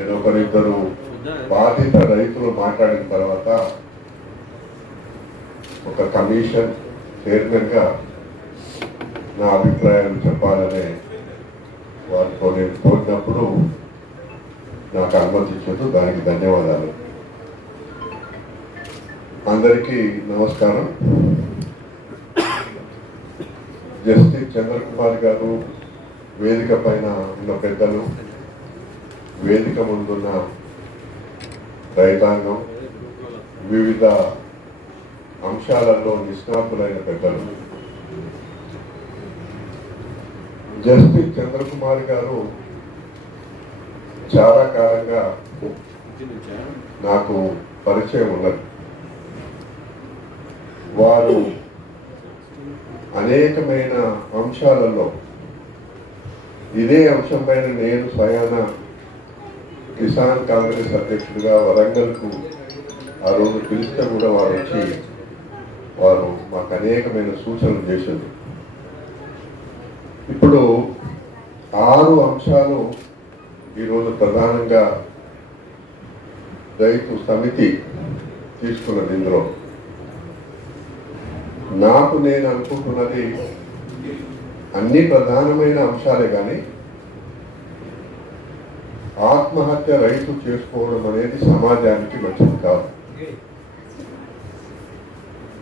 నేను ఒకరిద్దరు బాధిత రైతులు మాట్లాడిన తర్వాత ఒక కమిషన్ చైర్మన్గా నా అభిప్రాయం చెప్పాలనే వారితో నేను కోరినప్పుడు నాకు అనుమతించదు దానికి ధన్యవాదాలు. అందరికీ నమస్కారం. జస్టిస్ చంద్రకుమార్ గారు వేదిక పైన ఉన్న పెద్దలు వేదిక ముందున్న రైతాంగం వివిధ అంశాలలో నిష్ణాతులైన పెద్దలు. జస్టిస్ చంద్రకుమార్ గారు చాలా కాలంగా నాకు పరిచయం ఉన్నది. వారు అనేకమైన అంశాలలో ఇదే అంశం పైన నేను స్వయాన కిసాన్ కాంగ్రెస్ అధ్యక్షుడిగా వరంగల్కు ఆ రోజు పిలిస్తే కూడా వారు వచ్చి వారు మాకు అనేకమైన సూచనలు చేసింది ఇప్పుడు ఆరు అంశాలు ఈరోజు ప్రధానంగా రైతు సమితి తీసుకున్నది ఇందులో. నాకు నేను అనుకుంటున్నది అన్ని ప్రధానమైన అంశాలే కానీ ఆత్మహత్య రైతు చేసుకోవడం అనేది సమాజానికి మంచిది కాదు.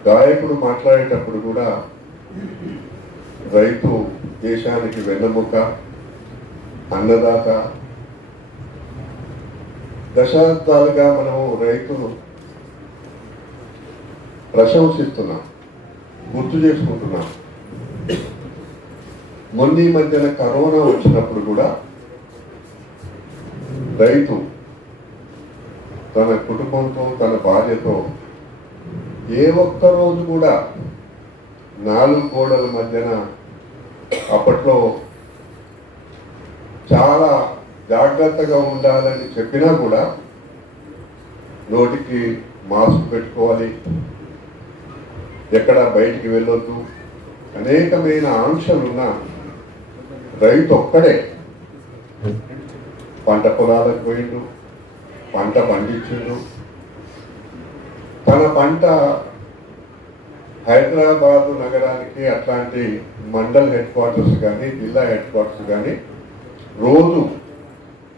గాయకుడు మాట్లాడేటప్పుడు కూడా రైతు దేశానికి వెన్నెముక అన్నదాత. దశాబ్దాలుగా మనము రైతును ప్రశంసిస్తున్నాం గుర్తు చేసుకుంటున్నాం. మొన్న మధ్యన కరోనా వచ్చినప్పుడు కూడా రైతు తన కుటుంబంతో తన భార్యతో ఏ ఒక్క రోజు కూడా నాలుగు గోడల మధ్యన అప్పట్లో చాలా జాగ్రత్తగా ఉండాలని చెప్పినా కూడా నోటికి మాస్క్ పెట్టుకోవాలి. ఎక్కడ బయటికి వెళ్ళొద్దు. అనేకమైన ఆంక్షలున్న రైతు ఒక్కడే పంట పొలాలకు పోయిండు పంట పండించిండు. తన పంట హైదరాబాదు నగరానికి అట్లాంటి మండల్ హెడ్ క్వార్టర్స్ కానీ జిల్లా హెడ్ క్వార్టర్స్ కానీ రోజు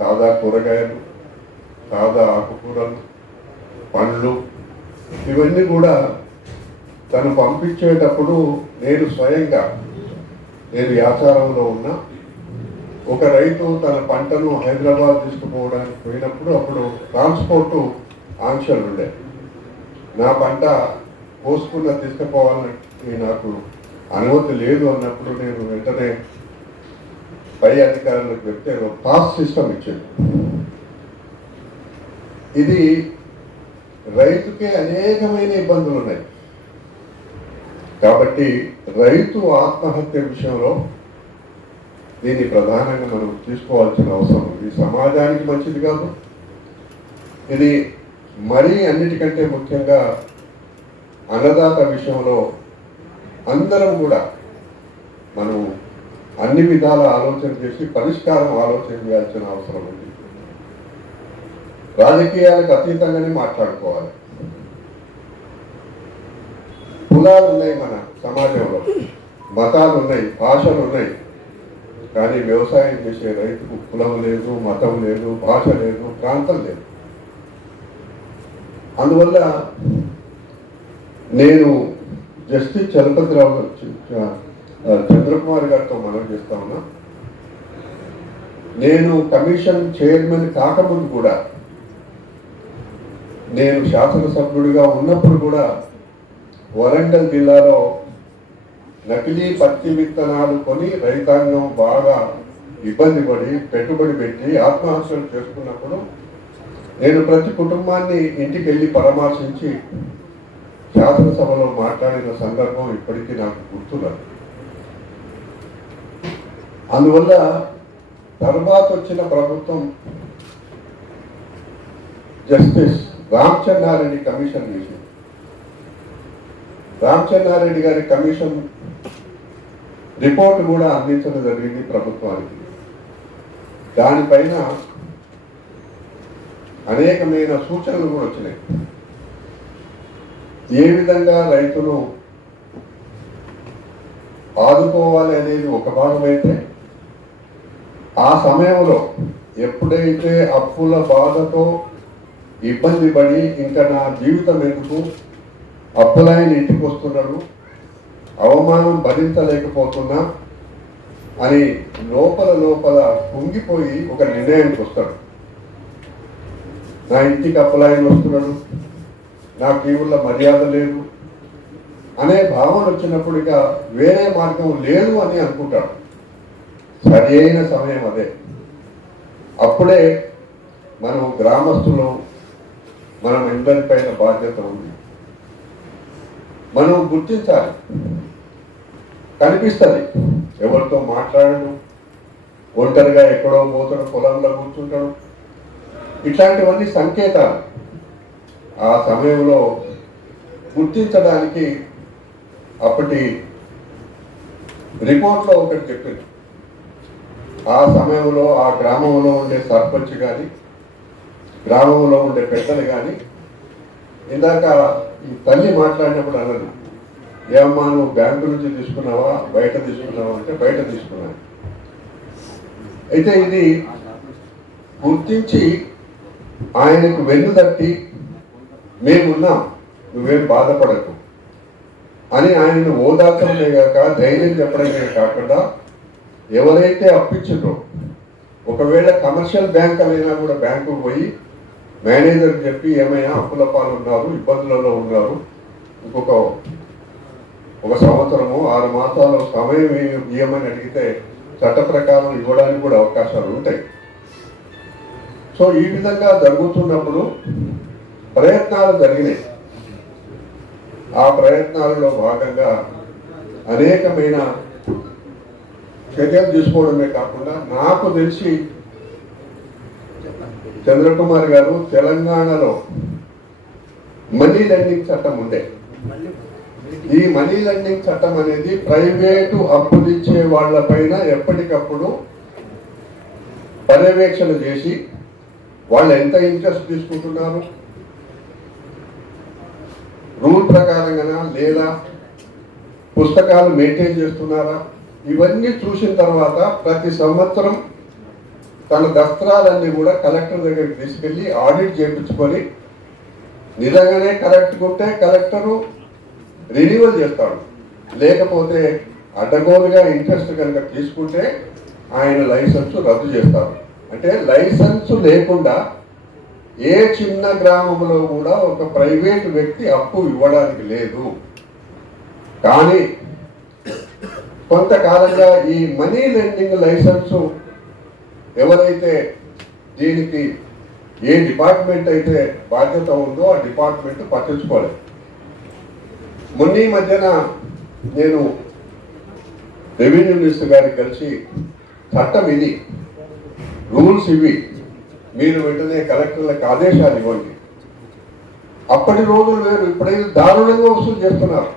తాజా కూరగాయలు తాజా ఆకుకూరలు పండ్లు ఇవన్నీ కూడా తను పంపించేటప్పుడు నేను స్వయంగా నేను వ్యాచారంలో ఉన్న. ఒక రైతు తన పంటను హైదరాబాద్ తీసుకుపోవడానికి పోయినప్పుడు అప్పుడు ట్రాన్స్పోర్ట్ ఆంక్షలు ఉండే. నా పంట కోసుకున్న తీసుకుపోవాలని నాకు అనుమతి లేదు అన్నప్పుడు నేను వెంటనే పై అధికారులకు చెప్తే ఒక పాస్ సిస్టమ్ ఇచ్చింది ఇది రైతుకే అనేకమైన ఇబ్బందులు ఉన్నాయి. కాబట్టి రైతు ఆత్మహత్య విషయంలో దీన్ని ప్రధానంగా మనం తీసుకోవాల్సిన అవసరం ఇది సమాజానికి మంచిది కాదు. ఇది మరీ అన్నిటికంటే ముఖ్యంగా అన్నదాత విషయంలో అందరం కూడా మనం అన్ని విధాల ఆలోచన చేసి పరిష్కారం ఆలోచన చేయాల్సిన అవసరం ఉంది. రాజకీయాలకు అతీతంగానే మాట్లాడుకోవాలి. కులాలు ఉన్నాయి మన సమాజంలో. మతాలు ఉన్నాయి భాషలు ఉన్నాయి కానీ వ్యవసాయం చేసే రైతుకు కులం లేదు మతం లేదు భాష లేదు ప్రాంతం లేదు. అందువల్ల నేను జస్టిస్ చలపతిరావు చంద్రకుమార్ గారితో మనం చేస్తా ఉన్నా. నేను కమిషన్ చైర్మన్ కాకముందు కూడా నేను శాసనసభ్యుడిగా ఉన్నప్పుడు కూడా వరంగల్ జిల్లాలో నకిలీ పత్తి విత్తనాలు కొని రైతాంగం బాగా ఇబ్బంది పడి పెట్టుబడి పెట్టి ఆత్మహత్యలు చేసుకున్నప్పుడు నేను ప్రతి కుటుంబాన్ని ఇంటికి వెళ్ళి పరామర్శించి శాసనసభలో మాట్లాడిన సందర్భం ఇప్పటికీ నాకు గుర్తున్నది అందువల్ల తర్వాత వచ్చిన ప్రభుత్వం జస్టిస్ రామచంద్రారెడ్డి కమిషన్ వేసింది రామచంద్రారెడ్డి గారి కమిషన్ రిపోర్ట్ కూడా అందించడం జరిగింది ప్రభుత్వానికి. దానిపైన అనేకమైన సూచనలు కూడా వచ్చినాయి. ఏ విధంగా రైతును ఆదుకోవాలి అనేది ఒక భాగమైతే ఆ సమయంలో ఎప్పుడైతే అప్పుల బాధతో ఇబ్బంది పడి ఇంకా నా జీవితం ఎందుకు అప్పులైన ఇంటికి వస్తున్నాడు అవమానం భరించలేకపోతున్నా అని లోపల లోపల కుంగిపోయి ఒక నిర్ణయానికి వస్తాడు. నా ఇంటికి అప్పలాయన వస్తున్నాడు. నాకు ఈ ఊళ్ళో మర్యాద లేదు. అనే భావన వచ్చినప్పుడు ఇక వేరే మార్గం లేదు అని అనుకుంటాడు. సరి అయిన సమయం అదే. అప్పుడే మనం గ్రామస్తులు మనం అందరిపైన బాధ్యత ఉంది. మనం గుర్తించాలి. కనిపిస్తుంది. ఎవరితో మాట్లాడడు. ఒంటరిగా ఎక్కడో పోతాడు పొలంలో కూర్చుంటాడు. ఇట్లాంటివన్నీ సంకేతాలు. ఆ సమయంలో గుర్తించడానికి అప్పటి రిపోర్ట్లో ఒకటి చెప్పింది. ఆ సమయంలో ఆ గ్రామంలో ఉండే సర్పంచ్ కానీ గ్రామంలో ఉండే పెద్దలు కానీ ఇందాక ఈ తల్లి మాట్లాడినప్పుడు అన్నది. ఏమమ్మా నువ్వు బ్యాంకు నుంచి తీసుకున్నావా? బయట తీసుకున్నావా అంటే బయట తీసుకున్నాను. అయితే ఇది గుర్తించి ఆయనకు వెన్ను తట్టి మేమున్నాం నువ్వేం బాధపడకు అని ఆయనను ఓదార్చడమే కాక ధైర్యం చెప్పడమే కాకుండా ఎవరైతే అప్పించిండ్రో ఒకవేళ కమర్షియల్ బ్యాంక్ అయినా కూడా బ్యాంకుకు పోయి మేనేజర్ చెప్పి ఏమైనా అప్పుల పాలు ఉన్నారు ఇబ్బందులలో ఉన్నారు ఇంకొక ఒక సంవత్సరము ఆరు మాసాలు సమయం ఇ- ఇవ్వమని అడిగితే చట్ట ప్రకారం ఇవ్వడానికి కూడా అవకాశాలు ఉంటాయి. సో ఈ విధంగా జరుగుతున్నప్పుడు ప్రయత్నాలు జరిగినాయి. ఆ ప్రయత్నాలలో భాగంగా అనేకమైన చర్యలు తీసుకోవడమే కాకుండా నాకు తెలిసి చంద్రకుమార్ గారు తెలంగాణలో మనీ లెండింగ్ చట్టం ఉండే. ఈ మనీ లెండింగ్ చట్టం అనేది ప్రైవేటు అప్పులిచ్చే వాళ్ళపైన ఎప్పటికప్పుడు పర్యవేక్షణ చేసి వాళ్ళు ఎంత ఇంట్రెస్ట్ తీసుకుంటున్నారు? రూల్ ప్రకారంగానా లేదా పుస్తకాలు మెయింటైన్ చేస్తున్నారా? ఇవన్నీ చూసిన తర్వాత ప్రతి సంవత్సరం తన దస్త్రాలన్నీ కూడా కలెక్టర్ దగ్గరికి తీసుకెళ్ళి ఆడిట్ చేయించుకొని నిజంగానే కరెక్ట్గా ఉంటే కలెక్టరు రెన్యువల్ చేస్తాడు. లేకపోతే అడ్డగోలుగా ఇంట్రెస్ట్ కనుక తీసుకుంటే ఆయన లైసెన్స్ రద్దు చేస్తారు అంటే లైసెన్స్ లేకుండా ఏ చిన్న గ్రామంలో కూడా ఒక ప్రైవేట్ వ్యక్తి అప్పు ఇవ్వడానికి లేదు. కానీ కొంతకాలంగా ఈ మనీ లెండింగ్ లైసెన్సు ఎవరైతే దీనికి ఏ డిపార్ట్మెంట్ అయితే బాధ్యత ఉందో ఆ డిపార్ట్మెంట్ పట్టించుకోలేదు. మొన్న ఈ మధ్యన నేను రెవెన్యూ మినిస్టర్ గారికి కలిసి చట్టం ఇది రూల్స్ ఇవి మీరు వెంటనే కలెక్టర్లకు ఆదేశాలు ఇవ్వండి. అప్పటి రోజులు వేరు ఇప్పుడైతే దారుణంగా వసూలు చేస్తున్నారు.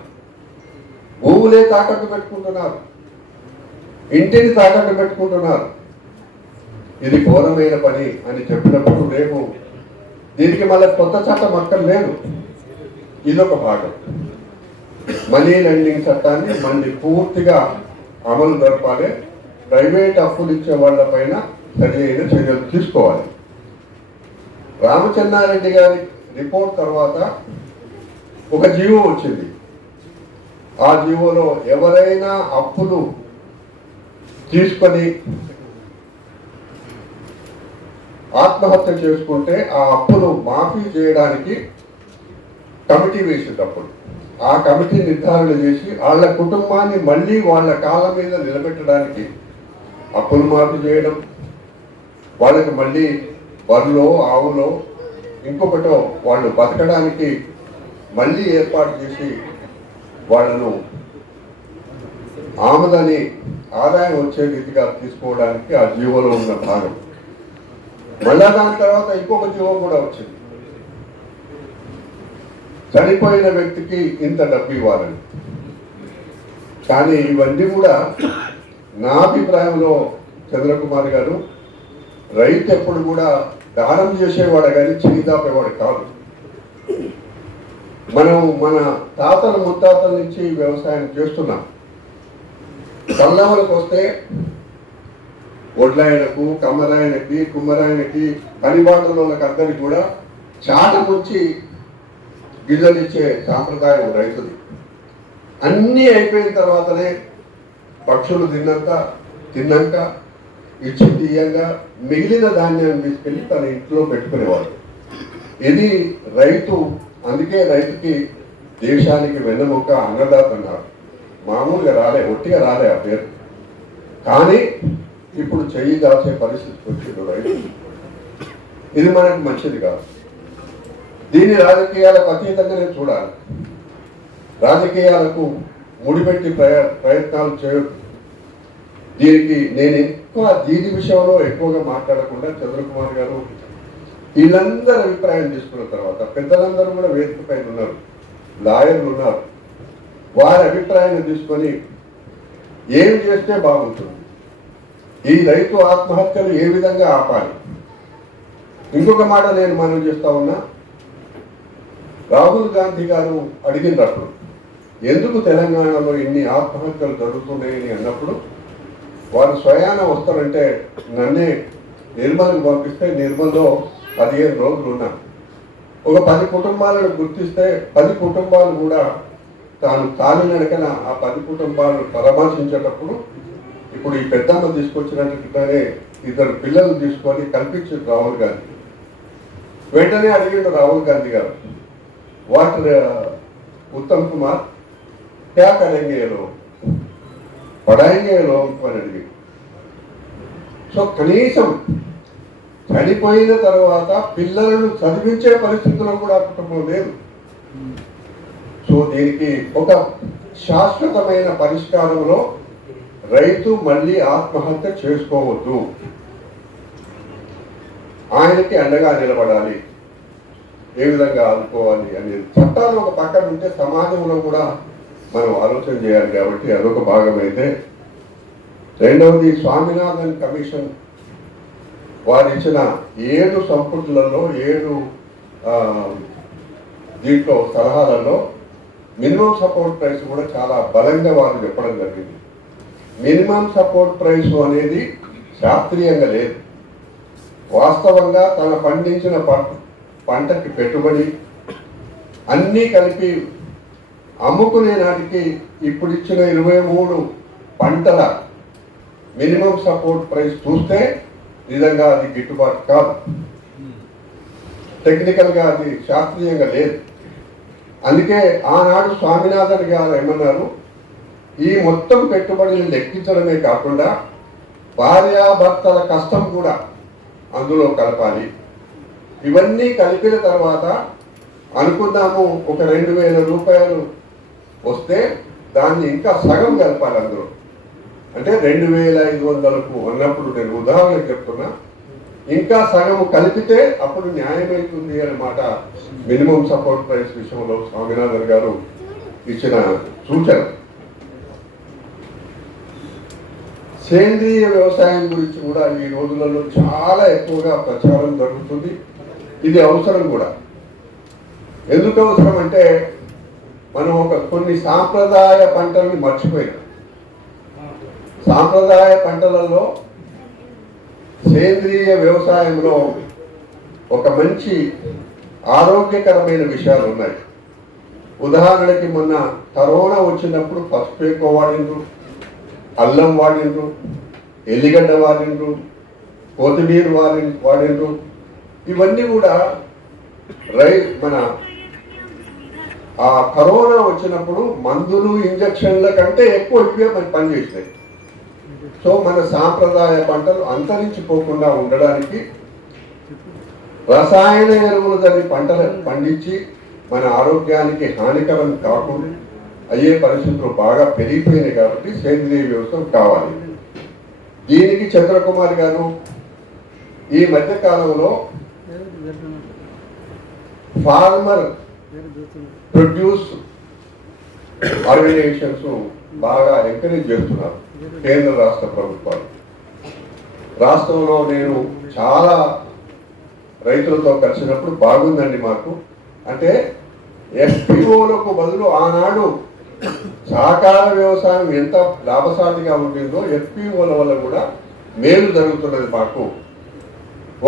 భూములే తాకట్టు పెట్టుకుంటున్నారు. ఇంటిని తాకట్టు పెట్టుకుంటున్నారు. ఇది ఘోరమైన పని అని చెప్పినప్పుడు రేపు దీనికి మళ్ళీ కొత్త చట్టం అక్కర్లేదు. ఇదొక భాగం. మనీ లెండింగ్ చట్టాన్ని మళ్ళీ పూర్తిగా అమలు జరపాలి. ప్రైవేట్ అప్పులు ఇచ్చే వాళ్ళ పైన చర్యలు తీసుకోవాలి. రామచంద్రారెడ్డి గారి రిపోర్ట్ తర్వాత ఒక జీవో వచ్చింది. ఆ జీవోలో ఎవరైనా అప్పులు తీసుకొని ఆత్మహత్య చేసుకుంటే ఆ అప్పులు మాఫీ చేయడానికి కమిటీ వేసేటప్పుడు ఆ కమిటీ నిర్ధారణ చేసి వాళ్ళ కుటుంబాన్ని మళ్ళీ వాళ్ళ కాళ్ళ మీద నిలబెట్టడానికి అప్పులు మాఫీ చేయడం వాళ్ళకి మళ్ళీ బర్లో ఆవులో ఇంకొకటో వాళ్ళు బతకడానికి మళ్ళీ ఏర్పాటు చేసి వాళ్ళను ఆమదని ఆదాయం వచ్చే రీతిగా తీసుకోవడానికి ఆ జీవోలో ఉన్న భాగం. మళ్ళా దాని తర్వాత ఇంకొక జీవో కూడా వచ్చింది. చనిపోయిన వ్యక్తికి ఇంత డబ్బు ఇవ్వాలని. కానీ ఇవన్నీ కూడా నా అభిప్రాయంలో చంద్రకుమార్ గారు రైతు ఎప్పుడు కూడా దానం చేసేవాడు కానీ చేయిదాపేవాడు కాదు. మనం మన తాతల ముత్తాతల నుంచి వ్యవసాయం చేస్తున్నాం. కళ్ళవలకు వస్తే వడ్లాయనకు కమ్మరాయనకి కుమ్మరాయనకి పనిబాటలోళ్ళకి అందరికి కూడా చాట ముంచి గిన్నెలు ఇచ్చే సాంప్రదాయం రైతుది. అన్నీ అయిపోయిన తర్వాతనే పక్షులు తిన్నాక తిన్నాక ఇచ్చి తీయంగా మిగిలిన ధాన్యం తీసుకెళ్ళి తన ఇంట్లో పెట్టుకునేవాడు ఇది రైతు అందుకే రైతుకి దేశానికి వెన్నెముక అన్నదాత అన్నారు. మామూలుగా రాలే ఒట్టిగా రాలే ఆ పేరు. కానీ ఇప్పుడు చెయ్యి దాచే పరిస్థితికి వచ్చింది రైతు ఇది మనకు మంచిది కాదు. దీని రాజకీయాలకు అతీతంగానే చూడాలి. రాజకీయాలకు ముడిపెట్టి ప్రయ ప్రయత్నాలు చేయొద్దు. దీనికి నేను ఎక్కువ దీని విషయంలో ఎక్కువగా మాట్లాడకుండా చంద్రకుమార్ గారు వీళ్ళందరూ అభిప్రాయం తీసుకున్న తర్వాత పెద్దలందరూ కూడా వేదిక పైన ఉన్నారు లాయర్లు ఉన్నారు. వారి అభిప్రాయాన్ని తీసుకొని ఏం చేస్తే బాగుంటుంది? ఈ రైతు ఆత్మహత్యలు ఏ విధంగా ఆపాలి? ఇంకొక మాట నేను మనం చేస్తా ఉన్నా రాహుల్ గాంధీ గారు అడిగినప్పుడు ఎందుకు తెలంగాణలో ఇన్ని ఆత్మహత్యలు జరుగుతున్నాయని అన్నప్పుడు వారు స్వయాన వస్తారంటే నన్నే నిర్మల్కి పంపిస్తే నిర్మల్లో పదిహేను రోజులు ఉన్నాను ఒక పది కుటుంబాలను గుర్తిస్తే పది కుటుంబాలు కూడా తాను కాలినడకన ఆ పది కుటుంబాలను పరామర్శించేటప్పుడు ఇప్పుడు ఈ పెద్దమ్మ తీసుకొచ్చినట్టుగానే ఇద్దరు పిల్లలు తీసుకొని కల్పించారు రాహుల్ గాంధీ. వెంటనే అడిగిండు రాహుల్ గాంధీ గారు వాటర్ ఉత్తమ్ కుమార్ క్యా కరెంగే లోగ్ పడాయింగే అని అడిగి సో కనీసం చనిపోయిన తర్వాత పిల్లలను చదివించే పరిస్థితుల్లో కూడా కుటుంబం లేదు. సో దీనికి ఒక శాశ్వతమైన పరిష్కారంలో రైతు మళ్ళీ ఆత్మహత్య చేసుకోవద్దు. ఆయనకి అండగా నిలబడాలి. ఏ విధంగా ఆదుకోవాలి అనేది. చట్టాలు ఒక పక్కన ఉంటే సమాజంలో కూడా మనం ఆలోచన చేయాలి కాబట్టి అదొక భాగం అయితే రెండవది స్వామినాథన్ కమిషన్ వారు ఇచ్చిన ఏడు సంపుట్లలో ఏడు దీంట్లో సలహాలలో మినిమం సపోర్ట్ ప్రైస్ కూడా చాలా బలంగా వారు చెప్పడం జరిగింది. మినిమం సపోర్ట్ ప్రైస్ అనేది శాస్త్రీయంగా లేదు. వాస్తవంగా తన పండించిన పంట పంటకి పెట్టుబడి అన్నీ కలిపి అమ్ముకునే నాటికి ఇప్పుడు ఇచ్చిన ఇరవై మూడు పంటల మినిమం సపోర్ట్ ప్రైస్ చూస్తే నిజంగా అది గిట్టుబాటు కాదు. టెక్నికల్గా అది శాస్త్రీయంగా లేదు. అందుకే ఆనాడు స్వామినాథన్ గారు ఏమన్నారు? ఈ మొత్తం పెట్టుబడిని లెక్కించడమే కాకుండా భార్యాభర్తల కష్టం కూడా అందులో కలపాలి. ఇవన్నీ కలిపిన తర్వాత అనుకున్నాము ఒక రెండు వేల రూపాయలు వస్తే దాన్ని ఇంకా సగం కలపాలి అందులో. అంటే రెండు వేల ఐదు వందలకు అన్నప్పుడు నేను ఉదాహరణ చెప్తున్నా ఇంకా సగం కలిపితే అప్పుడు న్యాయమవుతుంది అనే మాట మినిమం సపోర్ట్ ప్రైస్ విషయంలో స్వామినాథన్ గారు ఇచ్చిన సూచన. సేంద్రియ వ్యవసాయం గురించి కూడా ఈ రోజులలో చాలా ఎక్కువగా ప్రచారం జరుగుతుంది. ఇది అవసరం కూడా. ఎందుకు అవసరం అంటే మనం ఒక కొన్ని సాంప్రదాయ పంటల్ని మర్చిపోయాం సాంప్రదాయ పంటలలో సేంద్రియ వ్యవసాయంలో ఒక మంచి ఆరోగ్యకరమైన విషయాలు ఉన్నాయి. ఉదాహరణకి మొన్న కరోనా వచ్చినప్పుడు పసుపు ఎక్కువ వాడిండ్రు అల్లం వాడిండ్రు ఎల్లిగడ్డ వాడిండ్రు కొత్తిమీర వాడి వాడిండ్రు ఇవన్నీ కూడా రై మన ఆ కరోనా వచ్చినప్పుడు మందులు ఇంజక్షన్ల కంటే ఎక్కువ ఇవే మన పనిచేసినాయి. సో మన సాంప్రదాయ పంటలు అంతరించిపోకుండా ఉండడానికి రసాయన ఎరువులు దాన్ని పంటలను పండించి మన ఆరోగ్యానికి హానికరం కాకుండా అయ్యే పరిస్థితులు బాగా పెరిగిపోయినాయి కాబట్టి సేంద్రియ వ్యవసాయం కావాలి. దీనికి చంద్రకుమార్ గారు ఈ మధ్య కాలంలో ఫార్మర్ ప్రొడ్యూస్ ఆర్గనైజేషన్స్ బాగా ఎంకరేజ్ చేస్తున్నారు కేంద్ర రాష్ట్ర ప్రభుత్వాలు. రాష్ట్రంలో నేను చాలా రైతులతో కలిసినప్పుడు బాగుందండి మాకు. అంటే ఎఫ్పిఓలకు బదులు ఆనాడు సహకార వ్యవసాయం ఎంత లాభసాటిగా ఉంటుందో ఎఫ్పిఓల వల్ల కూడా మేలు జరుగుతున్నది మాకు.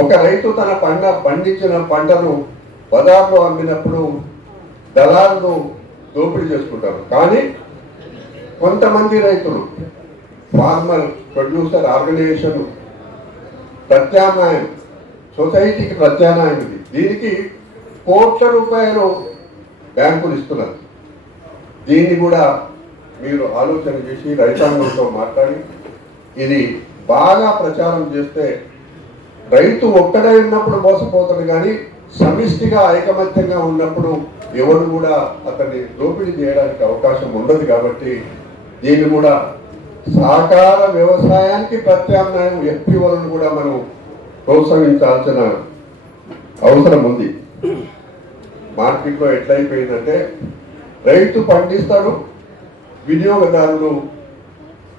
ఒక రైతు తన పంట పండించిన పంటను పదార్థం అమ్మినప్పుడు దళాలను దోపిడీ చేసుకుంటారు. కానీ కొంతమంది రైతులు ఫార్మర్ ప్రొడ్యూసర్ ఆర్గనైజేషన్ ప్రత్యామ్నాయం సొసైటీకి ప్రత్యామ్నాయం ఇది. దీనికి కోట్ల రూపాయలు బ్యాంకులు ఇస్తున్నారు. దీన్ని కూడా మీరు ఆలోచన చేసి రైతాంగంతో మాట్లాడి ఇది బాగా ప్రచారం చేస్తే రైతు ఒక్కడే ఉన్నప్పుడు మోసపోతాడు కానీ సమిష్టిగా ఐకమత్యంగా ఉన్నప్పుడు ఎవరు కూడా అతన్ని దోపిడీ చేయడానికి అవకాశం ఉండదు కాబట్టి దీన్ని కూడా సహకార వ్యవసాయానికి ప్రత్యామ్నాయం ఎఫ్పిఓలను కూడా మనం ప్రోత్సహించాల్సిన అవసరం ఉంది. మార్కెట్లో ఎట్లయిపోయిందంటే రైతు పండిస్తాడు వినియోగదారులు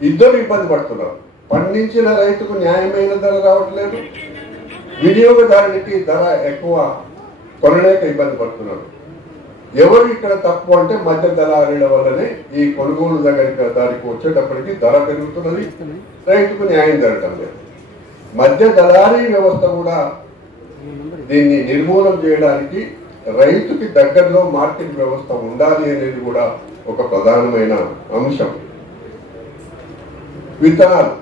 ఇద్దరు ఇబ్బంది పడుతున్నారు. పండించిన రైతుకు న్యాయమైన ధర రావట్లేదు వినియోగదారునికి ధర ఎక్కువ కొనలేక ఇబ్బంది పడుతున్నారు ఎవరు ఇక్కడ తప్పు అంటే మధ్య దళారీల వల్లనే ఈ కొనుగోలు దగ్గరికి దానికి వచ్చేటప్పటికి ధర పెరుగుతున్నది. రైతుకు న్యాయం జరగటం లేదు. మధ్య దళారీ వ్యవస్థ కూడా దీన్ని నిర్మూలన చేయడానికి రైతుకి దగ్గరలో మార్కెట్ వ్యవస్థ ఉండాలి అనేది కూడా ఒక ప్రధానమైన అంశం. విత్తనాలు.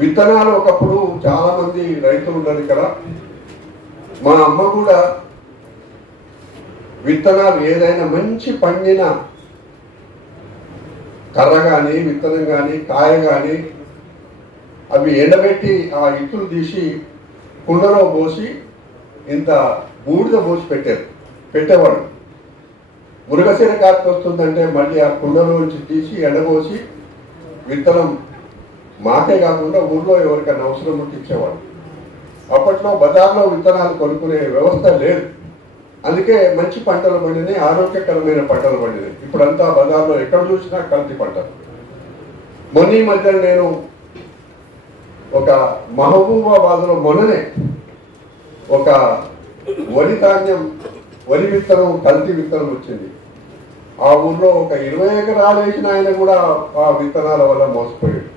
విత్తనాలు ఒకప్పుడు చాలా మంది రైతులు ఉన్నారు ఇక్కడ మా అమ్మ కూడా విత్తనాలు ఏదైనా మంచి పండిన కర్ర కానీ విత్తనం కానీ కాయ కానీ అవి ఎండబెట్టి ఆ ఇత్తులు తీసి కుండలో పోసి ఇంత బూడిద పోసి పెట్టారు. పెట్టేవాడు మురుగశీర కాపు వస్తుందంటే మళ్ళీ ఆ కుండలో నుంచి తీసి ఎండబోసి విత్తనం మాకే కాకుండా ఊళ్ళో ఎవరికైనా అవసరం ఉంటే ఇచ్చేవాడు అప్పట్లో బజార్లో విత్తనాలు కొనుక్కునే వ్యవస్థ లేదు. అందుకే మంచి పంటలు పండినాయి ఆరోగ్యకరమైన పంటలు పండినాయి. ఇప్పుడంతా బజార్లో ఎక్కడ చూసినా కల్తీ పంటలు. మొన్న ఈ మధ్య నేను ఒక మహబూబాబాద్లో మొన్ననే ఒక వరి ధాన్యం వరి విత్తనం కల్తీ విత్తనం వచ్చింది. ఆ ఊర్లో ఒక ఇరవై ఎకరాలు వేసిన ఆయన కూడా ఆ విత్తనాల వల్ల మోసపోయాడు.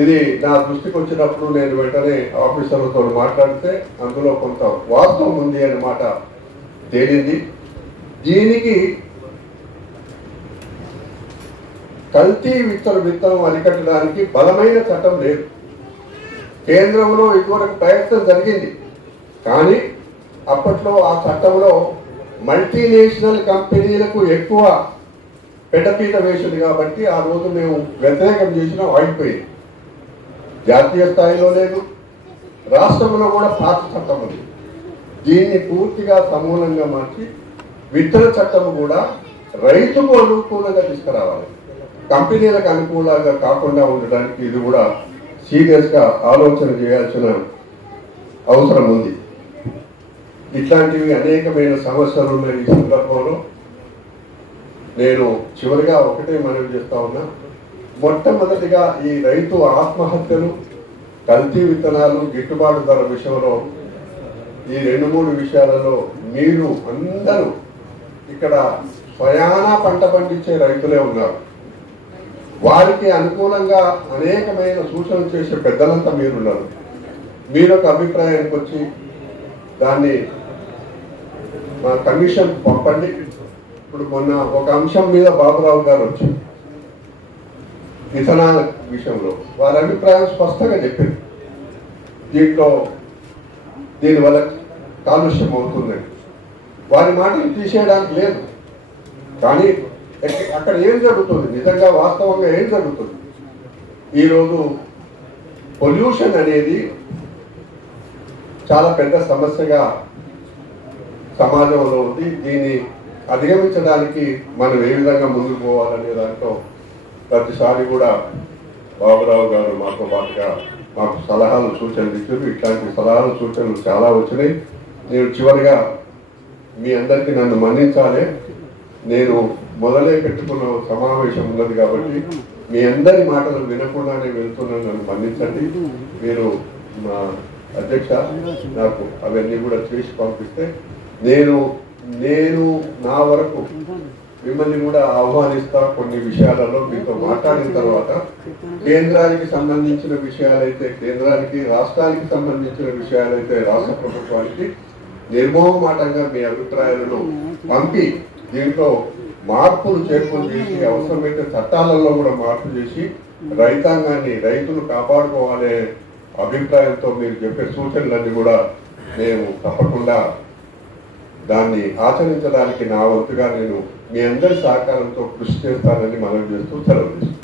ఇది నా దృష్టికి వచ్చినప్పుడు నేను వెంటనే ఆఫీసర్లతో మాట్లాడితే అందులో కొంత వాస్తవం ఉంది అన్నమాట తేలింది. దీనికి కల్తీ విత్తన విత్తనం అరికట్టడానికి బలమైన చట్టం లేదు. కేంద్రంలో ఇటువంటి ప్రయత్నం జరిగింది. కానీ అప్పట్లో ఆ చట్టంలో మల్టీనేషనల్ కంపెనీలకు ఎక్కువ పెద్దపీట వేసింది కాబట్టి ఆ రోజు మేము వ్యతిరేకం చేసినా ఆగిపోయింది జాతీయ స్థాయిలో లేదు రాష్ట్రంలో కూడా పాత చట్టం ఉంది. దీన్ని పూర్తిగా సమూలంగా మార్చి విత్తన చట్టం కూడా రైతుకు అనుకూలంగా తీసుకురావాలి. కంపెనీలకు అనుకూలంగా కాకుండా ఉండడానికి ఇది కూడా సీరియస్గా ఆలోచన చేయాల్సిన అవసరం ఉంది. ఇట్లాంటివి అనేకమైన సమస్యలు ఉన్నాయి ఈ సందర్భంలో. నేను చివరిగా ఒకటే మనవి చేస్తా ఉన్నా. మొట్టమొదటిగా ఈ రైతు ఆత్మహత్యలు కల్తీ విత్తనాలు గిట్టుబాటు ధర విషయంలో ఈ రెండు మూడు విషయాలలో మీరు అందరూ ఇక్కడ స్వయానా పంట పండించే రైతులే ఉన్నారు. వారికి అనుకూలంగా అనేకమైన సూచనలు చేసే పెద్దలంతా మీరున్నారు. మీరు ఒక అభిప్రాయానికి వచ్చి దాన్ని మా కమిషన్ పంపండి. ఇప్పుడు మొన్న ఒక అంశం మీద బాబురావు గారు వచ్చారు. విత్తనాల విషయంలో వారి అభిప్రాయం స్పష్టంగా చెప్పింది. దీంట్లో దీనివల్ల కాలుష్యం అవుతుందని. వారి మాటలు తీసేయడానికి లేదు. కానీ అక్కడ ఏం జరుగుతుంది? నిజంగా వాస్తవంగా ఏం జరుగుతుంది? ఈరోజు పొల్యూషన్ అనేది చాలా పెద్ద సమస్యగా సమాజంలో ఉంది. దీన్ని అధిగమించడానికి మనం ఏ విధంగా ముందుకు పోవాలనే దాంట్లో ప్రతిసారి కూడా బాబురావు గారు మాతో పాటుగా మాకు సలహాలు సూచనలు ఇచ్చారు. ఇట్లాంటి సలహాలు సూచనలు చాలా వచ్చినాయి. నేను చివరిగా మీ అందరికీ నన్ను మన్నించాలి. నేను మొదలే పెట్టుకున్న సమావేశం ఉన్నది కాబట్టి మీ అందరి మాటలు వినకుండానే వెళ్తున్నాను. నన్ను మన్నించండి. మీరు మా అధ్యక్ష నాకు అవన్నీ కూడా చేసి పంపిస్తే నేను నేను నా వరకు మిమ్మల్ని కూడా ఆహ్వానిస్తా కొన్ని విషయాలలో మీతో మాట్లాడిన తర్వాత కేంద్రానికి సంబంధించిన విషయాలైతే కేంద్రానికి రాష్ట్రానికి సంబంధించిన విషయాలైతే రాష్ట్ర ప్రభుత్వానికి నిర్మోహమాటంగా మీ అభిప్రాయాలను పంపి దీంట్లో మార్పులు చేర్పులు చేసి అవసరమైతే చట్టాలలో కూడా మార్పు చేసి రైతాంగాన్ని రైతులు కాపాడుకోవాలనే అభిప్రాయంతో మీరు చెప్పే సూచనలన్నీ కూడా మేము తప్పకుండా దాన్ని ఆచరించడానికి నా వంతుగా నేను మీ అందరి సహకారంతో కృషి చేస్తానని మనం చేస్తూ సెలవు తీసుకుంటాను